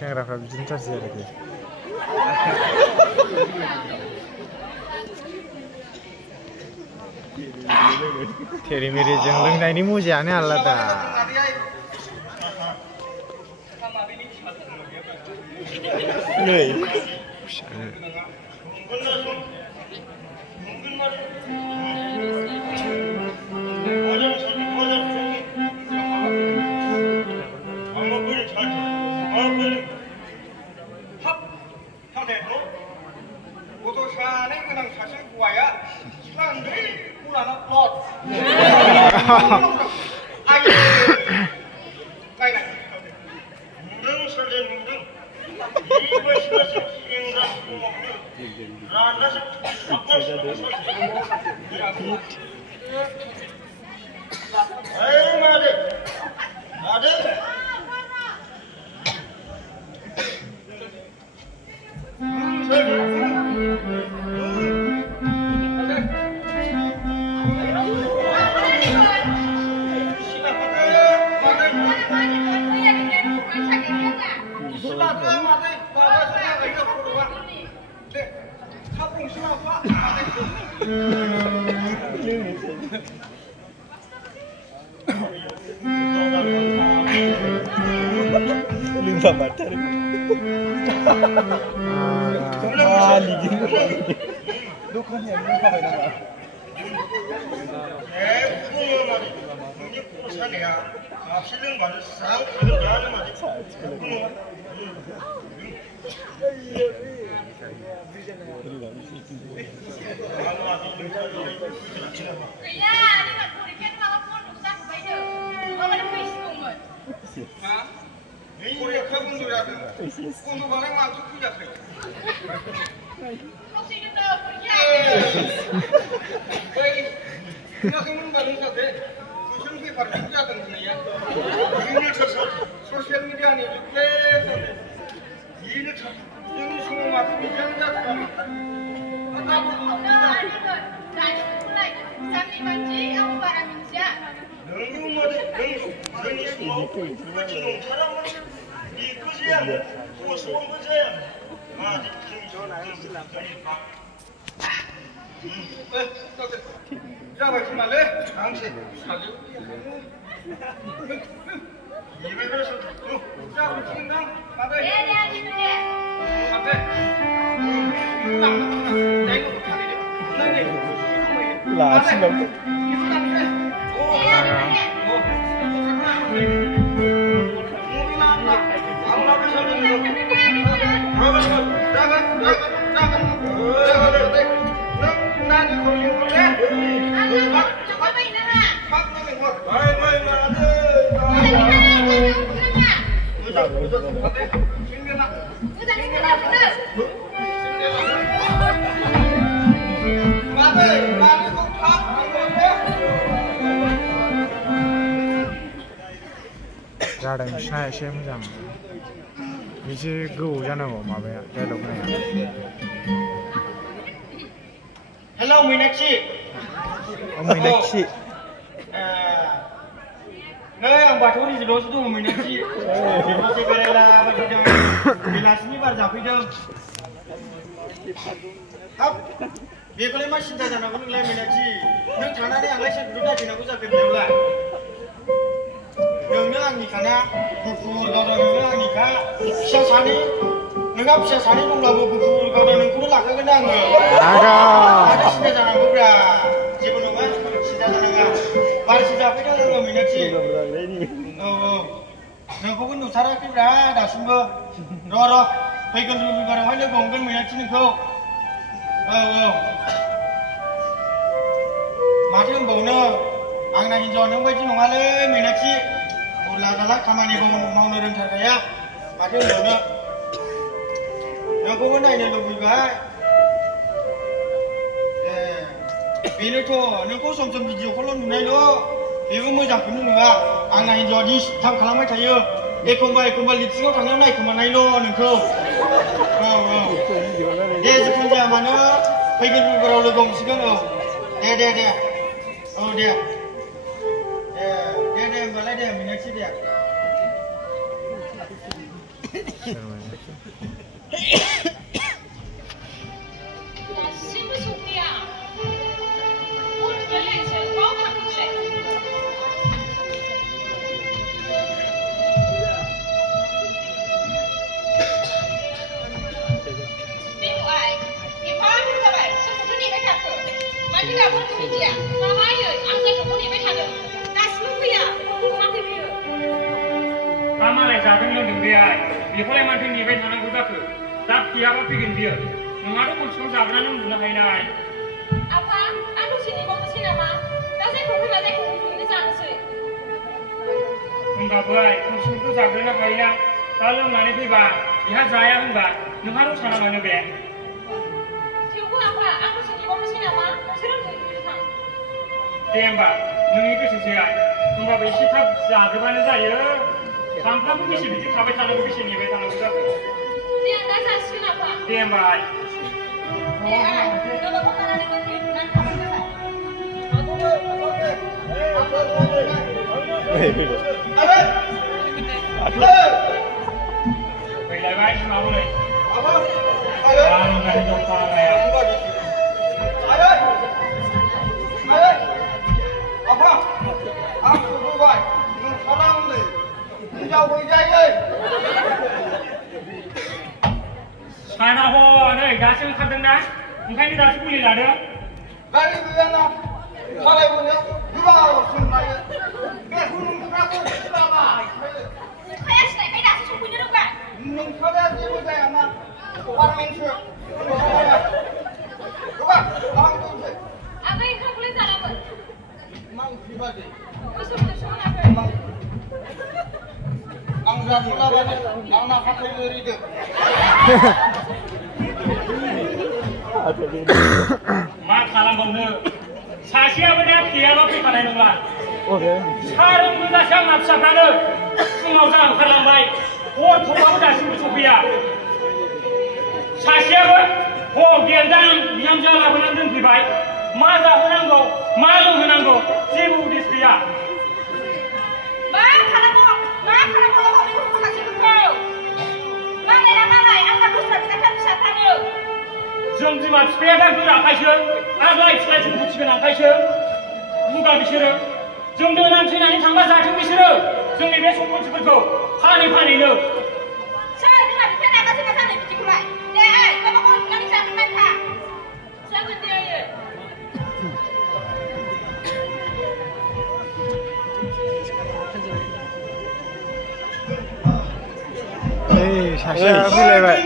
सेंग्राफ्रा बिदिनो जासै आरोखि तेरे मेरेजों लोंनायनि मजायानो आलादा नै Sama cari. Lagi. Dukun yang apa nama? Sosial media ni juga ini semua जादों बिसिना एसे मोजां एसे गोबाव जानांगौ माबाया डायलग होनाया हेलौ मीनाक्षी मीनाक्षी नै आं बाथौ रिजर्टआवसो दङ मीनाक्षी दसे बेरायला बायदों बेलासिनि बार जाफैदों हाब बेखौलाय मा सिन्था जानांगौ नोंलाय मीनाक्षी नों थानानै आंलाय सोरखौथ' नागिरनांगौ जाखो बेयावलाय नोंनो आंनिखाना गुफुर गावदां नोंनो आंनिखा फिसा सानै नोंहा फिसा सानै दंब्लाबो गुफुर गावदां नोंखौनो लाखागोन आङो माथो सिन्था जानांगौब्रा जेबो नङा सिन्था जानाङा बारसो जाफैदों आङो मीनाक्षी औ नोंखौबो नुथाराखैब्रा दासिमबो र' फैगोन रबिबारावहाय लोगो हमगोन मीनाक्षी नोंखौ औ माथो होनबावनो आंना हिन्जावा नों बायदि नङालै मीनाक्षी लागाला खामानि मावनो रोंथारखाया माथो होनबावनो नोंखौबो नायनो लुबैबाय बेनोथ' नोंखौ सम सम भिडिअ कल नुनायल' बेबो मोजांखौनो नङा आंना हिन्जावा डिस्टार्ब खालामबाय थायो एखमबा लिपस्टिकआव थांनायाव नायखोमानायल' नोंखौ औ दे जिखुनु जाया मानो फैगोन रबिबाराव लोगो हमसिगोन औ दे औ दे होनबालाय दे मीनाक्षी दे Kamalai जादों लोंदों बेहाय बेखौलाय माथो नेबाय थानांगौ जाखो दा फैयाबा फैगोन बियो नोंहाथ' खनसेखौ जाग्रानै उन्दुनो हायोनाय आफा आं दसे नेबावनोसै नामा दा जायखौ फैबा जायखौ उन्दुनो जानोसै होनबाबोहाय खनसेखौथ' जाग्रोनो हायोना दा लोंनानै फैबा बेहा जाया होनबा नोंहाथ' साना मानो बे थेवबो आफा आं दसे नेबावनोसै नामा नोंसोर उन्दुनो थां दे होनबा नोंनि गोसोसैहाय होनबाबो एसे थाब जाजोबानो जायो सानफ्रामबो बेसे बिदि थाबाय थानांगौ बेसे नेबाय थानांगौ जाखो दे आं दा जासिगोन आफा दे होनबाय दे आं नोंखौ खानानै उन्दुनानै थाबाय फैलायबाय बिमाबो नै आं गारि दं फाग्लाया आफा आं सफैबाय नोंथाङा नै हिनजाव गैजायै साना हनै दासो ओंखारदोंना ओंखायनो दासो गुलि लादों गारि गैयाना सालायबोनायाव गोबाव सम लायो बेखौ नोंथाङाबो सिनाबाय अखाया सिनायखाय दासो सफैनो रोंबाय नोंथाङा जेबो जायाना पारमेन्टसो गोबां खालामदोंसै आबै ओंखामखौलाय जानांगोन मा ओंख्रि बादि बोसोरसो मोनाखै आं जाथ'लाबानो आंना फाथै लोरिदों मा खालामबावनो सासेयाबो दा फेयाबा फैखानाय नंला सारों गोजासो आंना फिसाफ्रानो फुङाव जा ओंखारलांबाय हर थौबाबो दासिमबो सफैया सासेयाबो देरदां बिहामजोआ लाबोनानै दोनफैबाय मा जाहोनांगौ मा लोंहोनांगौ जेबो उदिस गैया मा खालामबावनो बेखौ सासेफोरखौ मालाय आंना दस्रा फिसाफ्रानो जों बिमा बिफाया दा गोराखायसो आग्लाय फिलाय सम्पथि गोनांखायसो मुगा बिसोरो जों दोनां थैनानै थांबा जाथों बिसोरो जोंनि बे सम्पथिफोरखौ फानैनो सोर बिमा बिफाया नागारजोबा जानो बिदिखौलाय दे गावबा गाव बिनानै जागोन था जागोन दे आयै सासेया फैलायबाय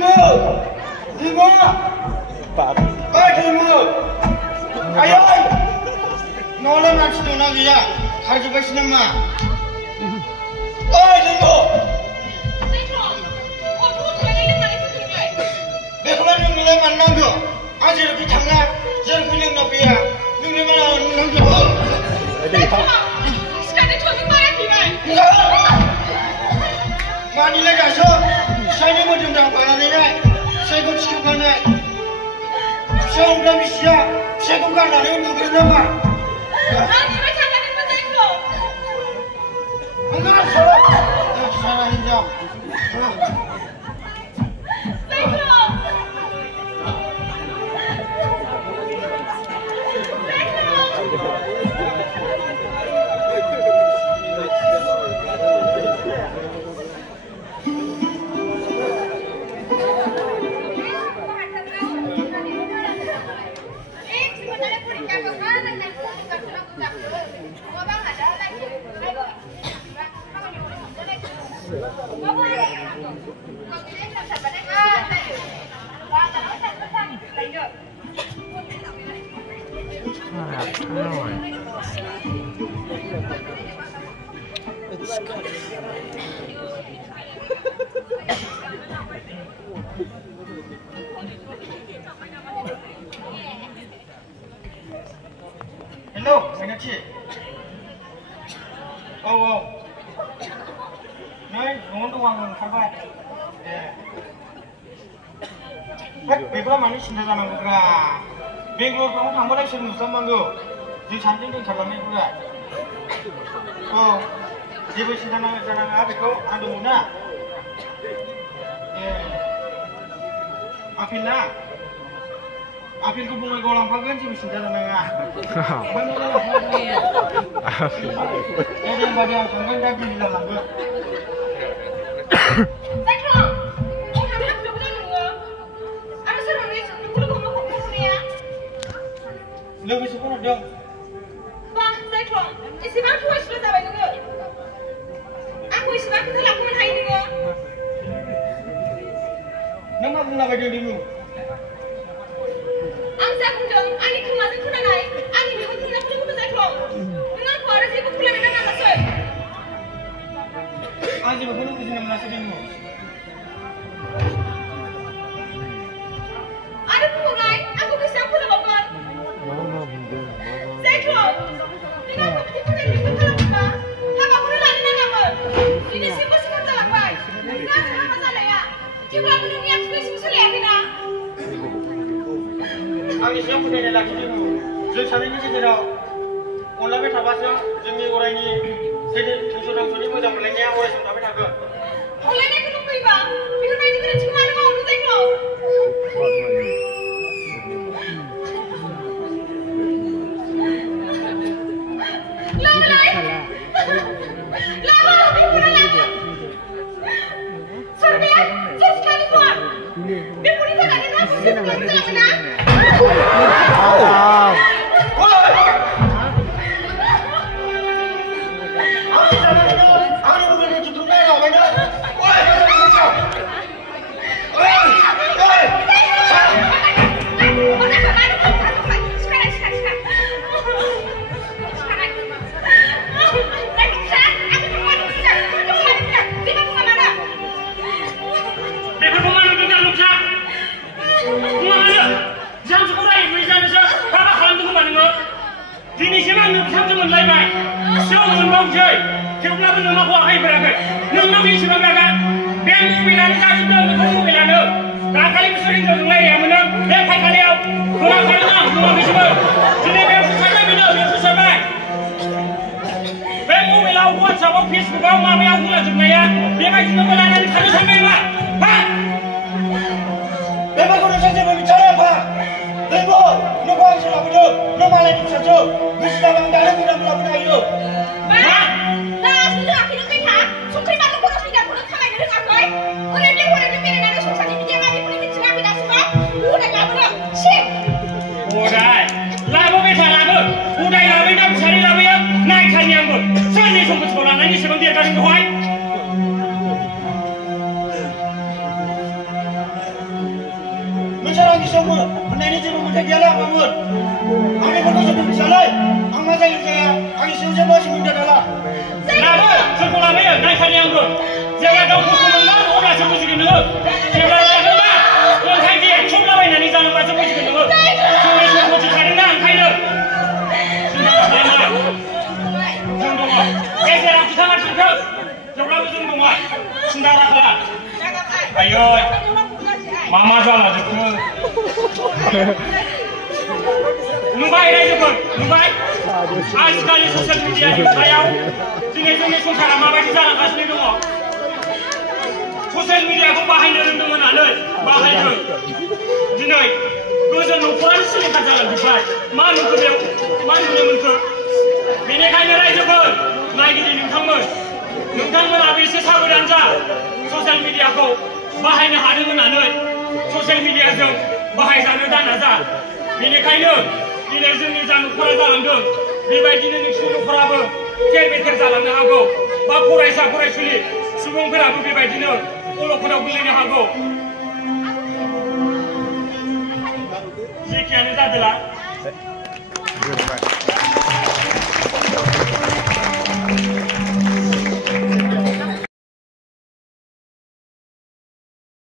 Dimo! Pak. Dimo! Ayo! Nolong nanti dona gaya. Haji basi nama. Dimo! Setro, kau tuh kalian yang mana itu tinggal? Bekulah ni mulai mana tu? Ajar pergi tangga, jar pergi nabi ya. Ni mana nanti? Setro, sekarang cuma mana tinggal? Mani lagi asal. Saya ni macam dah mana ni? Saya kau cikgu mana? Saya orang Malaysia. Saya kau kan ada yang bukan nama. Ani macam mana itu Setro? Enggak salah. Salah hijau. Setro. Hello, saya cik. Oh. Nih, ngomong tuh wangun sampai. Beberapa manis sudah jangan bergerak. Bengal kamu tambah lagi sering muslim manggo. Di samping tu jalannya juga. Oh, dia bersih jangan apa kau ada mana? Apil ko bunga golang pagan sih bisa jalan nengah. Jadi yang bagian kangkang dah di dalam langgar. Setro, kau hamil belum dulu? Ada seorang ni, dulu kau mau ni ya? Lebih suka dong. Bah, Setro, isi bang tu sudah sampai dulu. Aku isi bang kita lakukan hari ini. Nama bunga bagian dulu. Angsa kundang, ani kemarin kuna naik, ani memang kuna kuna kuna Setro. Dengan kuara sih kuna dengan nama soy. Aji betul tu sini mana sedihmu. Ada pulai, aku bisa pulang bapak. Setro, dengan aku kita kita apa? Apa pulang lagi nama? Ini siapa sih kita lakukan? Nak apa salah ya? Cuma dunia tu semua salah kita. Ang siapa punya lagi dulu. Jadi sana ni kita dah. Olah kita bahasa jemi orang ni. Jadi sesuatu ni macam belanja orang semua kita ke. Oleh ni kita pergi bang, kita nanti kita cuma ada mau tu Setro. Lama, आंनि मबाइलखौ जुथुमनाय जाबायना दिनैसिम आंनो बिहामजो मोनलायबाय सिगां मोनबावसै थेवब्लाबो नोंनाव हरहाय बोराखै नोंनाव एसेबां रागा बे मबाइलानो जाजोबदों बेखौ मबाइलानो दाखालिबो सोरजों रायलायामोन नों बे फायखानायाव खोनाखादों आं नुवाखैसोमोन दिनै बे फोसारबाय बेनो बे फोसारबाय बे मबाइलाव वाट्सएपआव फेसबुकआव माबायाव होलाजोबनाया बेबायदिनो लानानै थानो सानबाय मा हा बेफोरखौ नोंसोर जेबो मिथिया फा नोंगौ नोंखौ आंसो लाबोदों नों मालायनि फिसासो गोसो जाबा आं दानो बुंनांगौ लाबोनो हायो मा दासो रोङाखै नों गैथा संख्रि बानलु खरस बिदाखौ नों खामायनो रोङाखै ओरैनो बेरायनानै संसारनि बिदिया मा बेखौनो मिथियाखै दासिमबो उदाय लाबोदों सि उदाय लाबो बेथा लाबो उदाय लाबोयोना फिसारि लाबोयो नायथारनि आंबो सोरनि सम्पतिखौ लानानै एसेबां देरगादों दहाय नोंसोर आंनि सायाव होननायनि जेबो मोन्थाय गैयालै आंनावमोन आंनिफोरखौ जेबो मिथियालै आं मा जायो जाया आंनि सायाव जेबो सोमोन्दो गैला लाबो सोरखौ लाबोयो नायथारनि आंबो जेब्ला गाव खस्थ' मोनगोन अब्लासो बुजिगोन नोङो जेब्ला लागोनबा ओंखाय दे थुब्लाबायनानै जानोबासो बुजिगोन नोङो जोंनि सम्पति थादोंना ओंखायनो जों दङ गेजेराव बिथाङा थांथों जेब्लाबो जों दङ सिन्था दाखाला आयै मा जाला जोबखो नुबाय रायजोफोर नुबाय आजिखालि ससियेल मिडियानि सायाव दिनै जोंनि संसारा माबायदि जालांगासिनो दङ ससियेल मिडियाखौ बाहायनो रोंदों होननानै बाहायदों दिनै गोजोन न'खरानो सिलिंखार जालांजोबबाय मा नुखो बेयाव मा नुनो मोनखो बेनिखायनो रायजोफोर नायगिरि नोंथांमोनाबो एसे साबधान जा ससियेल मिडियाखौ बाहायनो हादों होननानै ससियेल मिडियाजों बाहायजानो दानाजा बेनिखायनो दिनै जोंनि जा न'खरा जालांदों बेबायदिनो नोंसिनि न'खराबो थेर बेथेर जालांनो हागौ बा फरायसा फरायसुलि सुबुंफोराबो बेबायदिनो अलखदाव गोलैनो हागौ जेखियानो जादोला